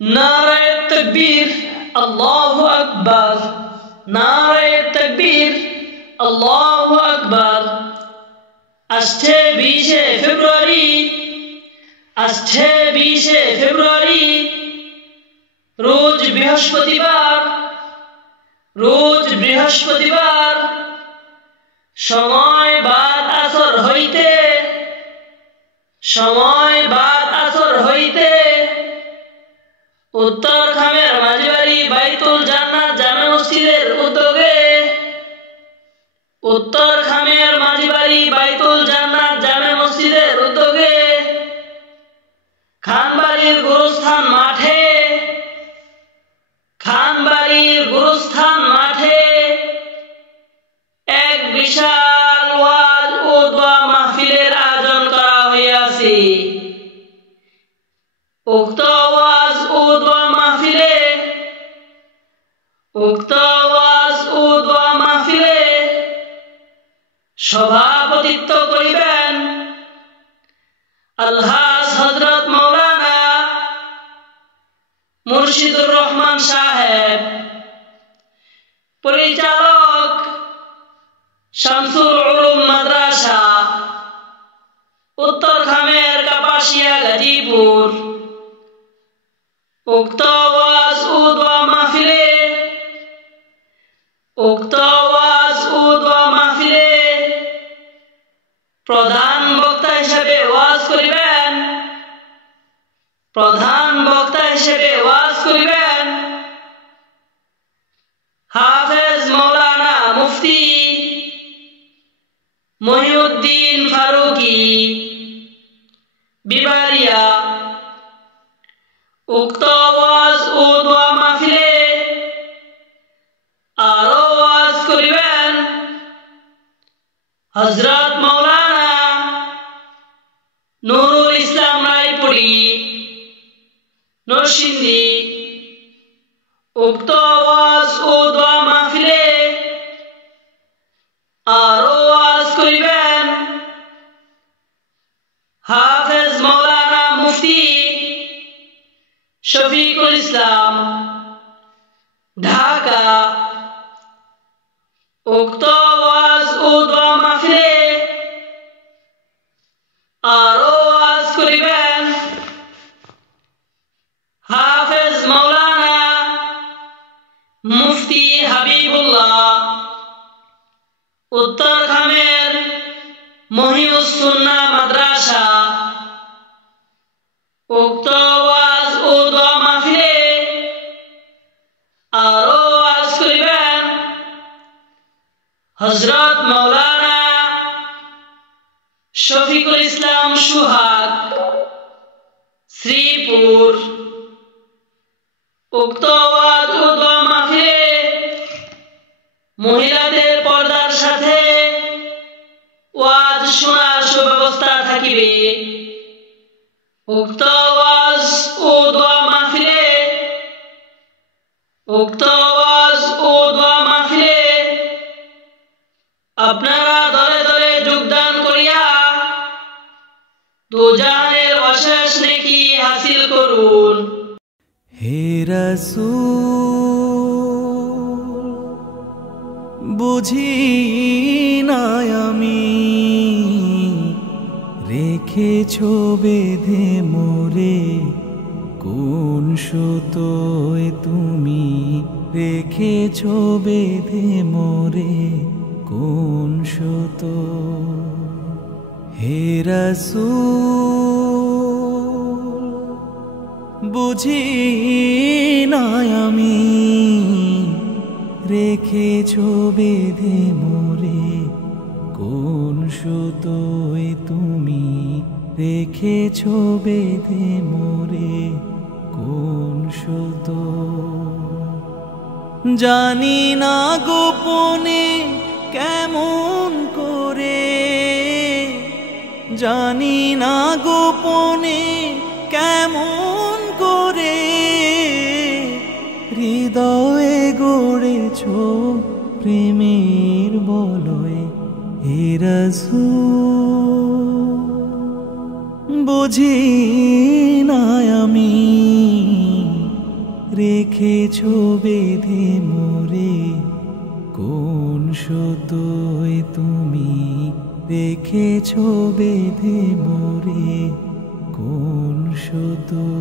নারায়ে তাকবীর, আল্লাহু আকবার। নারায়ে তাকবীর, আল্লাহু আকবার। আসছে 20শে ফেব্রুয়ারি, আসছে 20শে ফেব্রুয়ারি, রোজ বৃহস্পতিবার, রোজ বৃহস্পতিবার। সময় বাদ আসর হইতে, সময় বাদ আসর হইতে উত্তর খামের মাঝিবাড়ি বাইতুল জান্নাত জামে মসজিদের উদ্যোগে, উত্তর খামের মাঝিবাড়ি বাইতুল জান্নাত জামে মসজিদের উদ্যোগে খানবাড়ির গুরুস্থান মাঠে, খানবাড়ির গুরুস্থান মাঠে এক বিশাল ওয়াজ ও দোয়া মাহফিলের আয়োজন করা হইয়াছে। উক্ত ওয়াজ ও দোয়া মাহফিলে, উক্ত ওয়াজ ও দোয়া মাহফিলে সভাপতিত্ব করিবেন আলহাজ হযরত মাওলানা মুর্শিদুর রহমান সাহেব, পরিচালক শামসুল উলুম মাদ্রাসা, উত্তর খামের কাপাসিয়া গাজীপুর। উক্ত ওয়াজ ও দোয়া মাহফিলে, উক্ত ওয়াজ ও দোয়া মাহফিলে প্রধান বক্তা হিসেবে ওয়াজ করিবেন, প্রধান বক্তা হিসেবে ওয়াজ করিবেন হাফেজ মাওলানা মুফতি মহিউদ্দিন ফারুকী বিবারিয়া। উক্ত ওয়াজ ও দোয়া মাহফিলে আরো ওয়াজ করিবেন হযরত মাওলানা নুরুল ইসলাম রায়পুরি নরসিংদী। উক্ত ওয়াজ ও দোয়া মাহফিলে আরো ওয়াজ করিবেন হাফেজ মাওলানা মুফতি শফিকুল ইসলাম ঢাকা। উক্ত ওয়াজ ও দোয়া মাহফিলে আরো ওয়াজ করিবেন হাফেজ মাওলানা মুফতি হাবিবুল্লাহ উত্তর খামের মহিউস সুন্নাহ মাদ্রাসা। উক্ত ওয়াজ ও দোয়া মাহফিলে আরো ওয়াজ করিবেন হযরত মাওলানা শফিকুল ইসলাম সুহাগ শ্রীপুর। উক্ত ওয়াজ ও দোয়া মাহফিলে মহিলাদের পর্দার সাথে ওয়াজ শোনার সুব্যবস্থা থাকিবে। উক্ত ওয়াজ ও দোয়া মাহফিলে, উক্ত ওয়াজ ও দোয়া মাহফিলে আপনারা দলে দলে যোগদান করিয়া দুজাহানের অশেষ নেকি হাসিল করুন। হে রাসূল বুঝি না আমি রেখেছো বেঁধে মোরে কোন সুতোয় তুমি রেখেছো বেঁধে মোরে কোন সুতো। হে রাসূল বুঝি না আমি রেখেছো বেঁধে মোরে কোন সুতোয় তুমি রেখেছো বেঁধে মোরে কোন সুতো। জানি না গোপনে কেমন করে, জানি না গোপনে কেমন করে হৃদয়ে গড়েছো প্রেমের বলয়ে। হে রাসূল বুঝি না আমি রেখেছো বেঁধে মোরে, কোন সতোয় তুমি রেখেছো বেঁধে মোরে, কোন সতো।